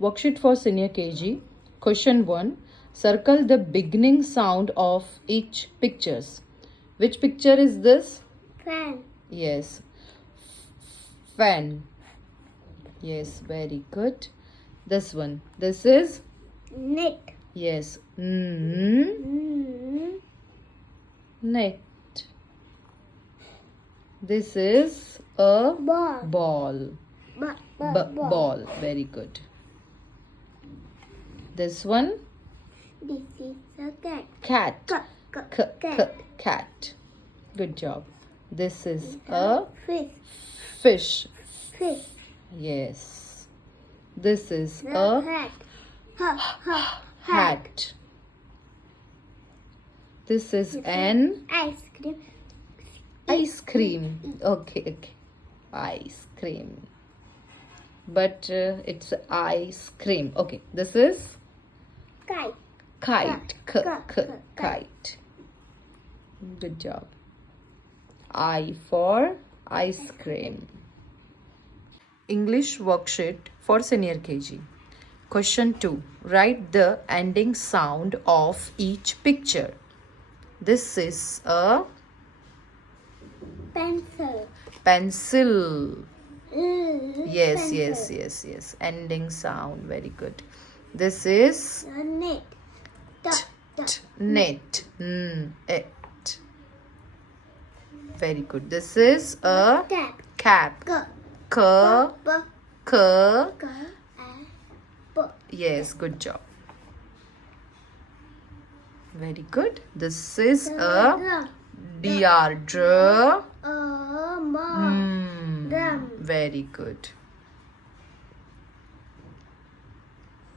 Worksheet for Senior KG. Question 1. Circle the beginning sound of each pictures. Which picture is this? Fan. Yes. Fan. Yes, very good. This one. This is? Net. Yes. Mm. Net. This is a Ball. ball. Ball. Very good. This one? This is a Cat. cat. Cat. Cat. Good job. This is a Fish. fish. Fish. Yes. This is The a hat. Hat. hat. This is an Ice cream. ice cream. Okay. Ice cream. But it's ice cream. Okay. This is Kite. kite. Kite. Kite. Good job. I for ice cream. English worksheet for Senior KG. Question 2. Write the ending sound of each picture. This is a Pencil. pencil. Yes, Pencil. yes. Ending sound. Very good. This is A net. net. It. Very good. This is a Cap. cap. K. Yes, good job. Very good. This is a deer. Drum. Very good.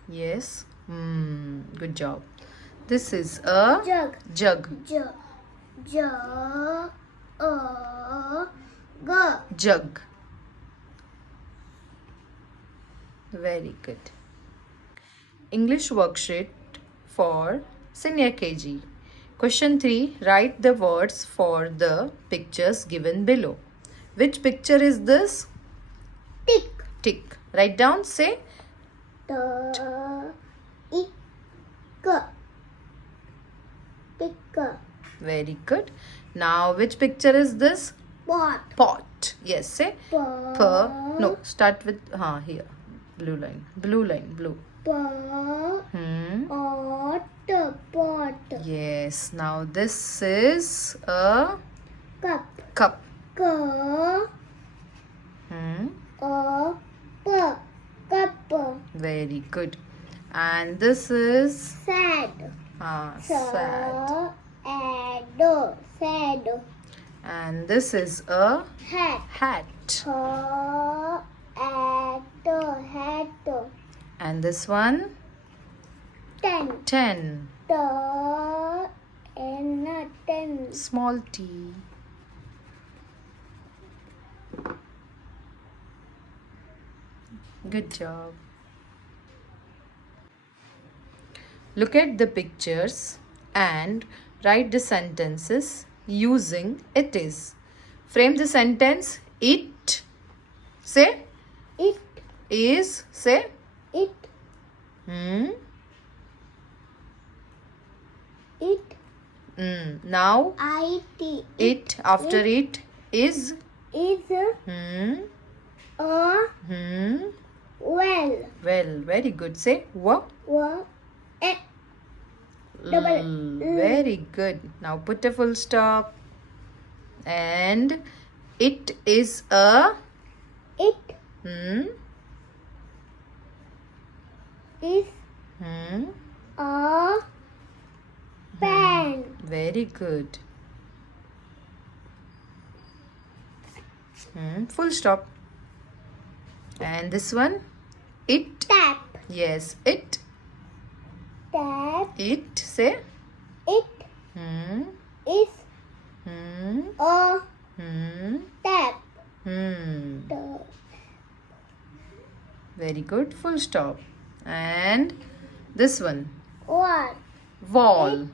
Yes. Good job. This is a Jug. jug. Jug. Jug. Very good. English worksheet for Senior KG. Question 3. Write the words for the pictures given below. Which picture is this? Tick. Tick. Write down. Say. Tick. Very good. Now, which picture is this? Pot. Pot. Yes. Say. Pot. No. Start with here. Blue line. Blue. Pot. Pot. Yes. Now this is a Cup. cup. Cup. Very good. And this is Sad. sad. Sad. And this is a Hat. hat. Hat. And this one? 10. 10. 10. Small t. Good job. Look at the pictures and write the sentences using it is. Frame the sentence it. Say It. is. Say It. It. Now It. it after it is Is a well. well. Very good. Say wa. Very good. Now put a full stop. And it is a It is a pen. very good. Full stop. And this one? It. Tap. Yes, it. Tap. It. Say. It is a tap. Very good. Full stop. And this one? What? Wall.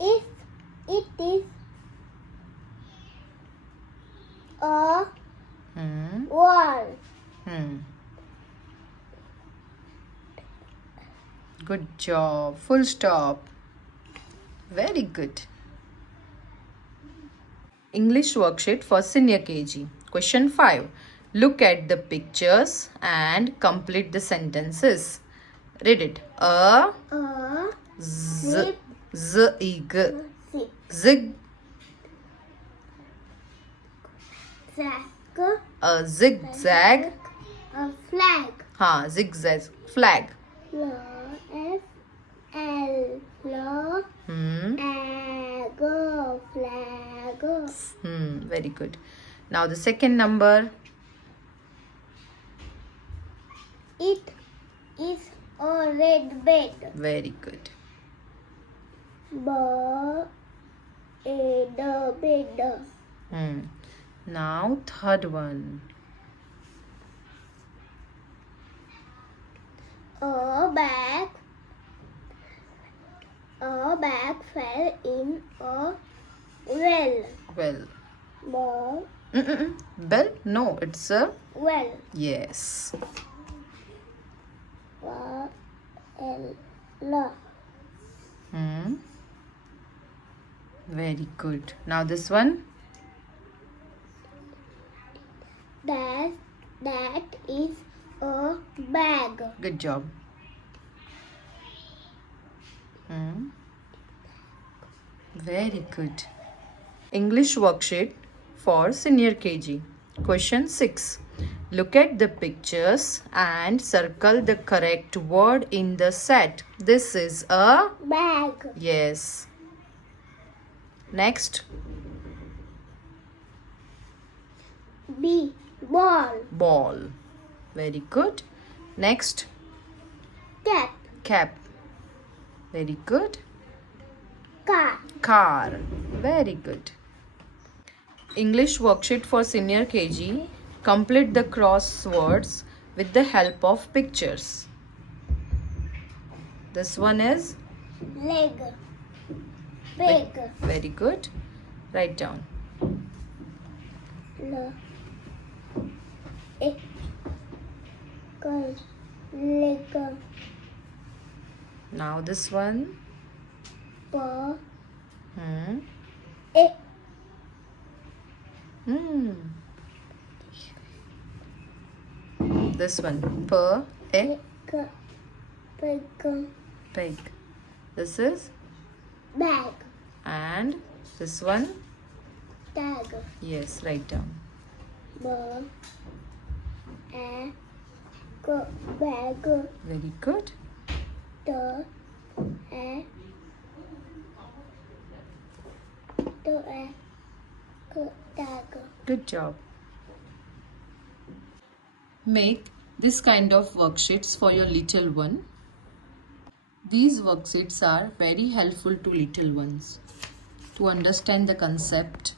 If it is a wall. Good job. Full stop. Very good. English worksheet for senior KG. Question 5. Look at the pictures and complete the sentences. Read it. A Zip. zig Zip. zig Zag. a zigzag. A flag. Zigzag flag. F L flag. Flag. Very good. Now the second number. It is a red bed. Very good. Bed. Now third one. A bag fell in a well. Well. Bell? No, it's a Well. yes. Very good. Now this one. That is a bag. Good job. Very good. English worksheet for senior KG. Question 6. Look at the pictures and circle the correct word in the set. This is a bag. yes. Next. B. Ball. Ball. Very good. Next. Cap. Cap. Very good. Car. Car. Very good. English worksheet for senior KG. Complete the crosswords with the help of pictures. This one is Leg. Pig. very good. Write down. Leg. Now this one. This one. Pig. This is Bag. and this one. Tag. Yes, write down. Bag. Very good. Tag. Good job. Make this kind of worksheets for your little one. These worksheets are very helpful to little ones to understand the concept